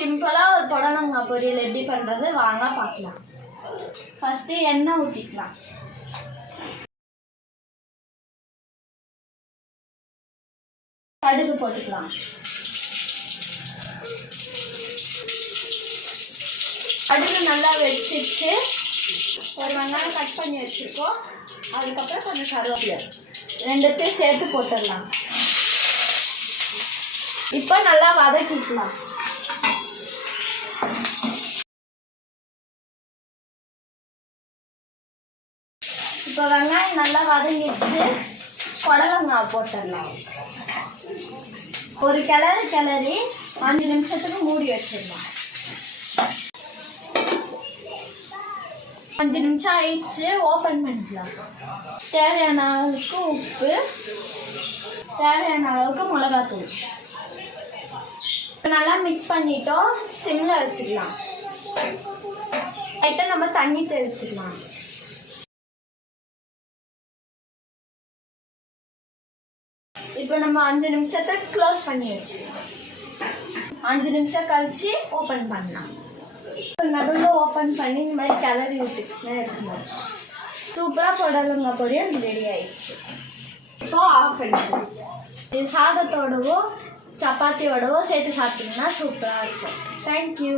சிம்பிளாக ஒரு புடலங்காய் பொரியல் எப்படி பண்ணுறது வாங்க பார்க்கலாம். ஃபஸ்ட்டு எண்ணெய் ஊற்றிக்கலாம். கடுகு போட்டுக்கலாம். கடுகு நல்லா வெடிச்சிட்டு ஒரு வெங்காயம் கட் பண்ணி வச்சுருக்கோம். அதுக்கப்புறம் கொஞ்சம் கருவேப்பிலை ரெண்டுத்தையும் சேர்த்து போட்டுடலாம். இப்போ நல்லா வதக்கிக்கலாம். இப்போ வெங்காயம் நல்லா வதங்கிட்டு புடலங்காய் போட்டுடலாம். ஒரு கிளறி 5 நிமிஷத்துக்கு மூடி வச்சிடலாம். 5 நிமிஷம் ஆயிடுச்சு, ஓப்பன் பண்ணிக்கலாம். தேவையான அளவுக்கு உப்பு, தேவையான அளவுக்கு மிளகாத்தூள் நல்லா மிக்ஸ் பண்ணிட்டோம். சிம்மில் வச்சுக்கலாம். லைட்டாக நம்ம தண்ணி தெளிச்சிக்கலாம். இப்போ நம்ம 5 நிமிஷத்தை க்ளோஸ் பண்ணி வச்சுக்கலாம். 5 நிமிஷம் கழிச்சு ஓப்பன் பண்ணலாம். நடுவில் ஓப்பன் பண்ணி இந்த மாதிரி கிளறி விட்டுக்கிட்டே இருக்கணும். சூப்பராக புடலங்காய் பொரியல் ரெடி ஆயிடுச்சு. இப்போ ஆஃப் பண்ணிக்கலாம். இது சாதத்தோடவோ சப்பாத்தியோடவோ சேர்த்து சாப்பிட்டிங்கன்னா சூப்பராக இருக்கும். தேங்க்யூ.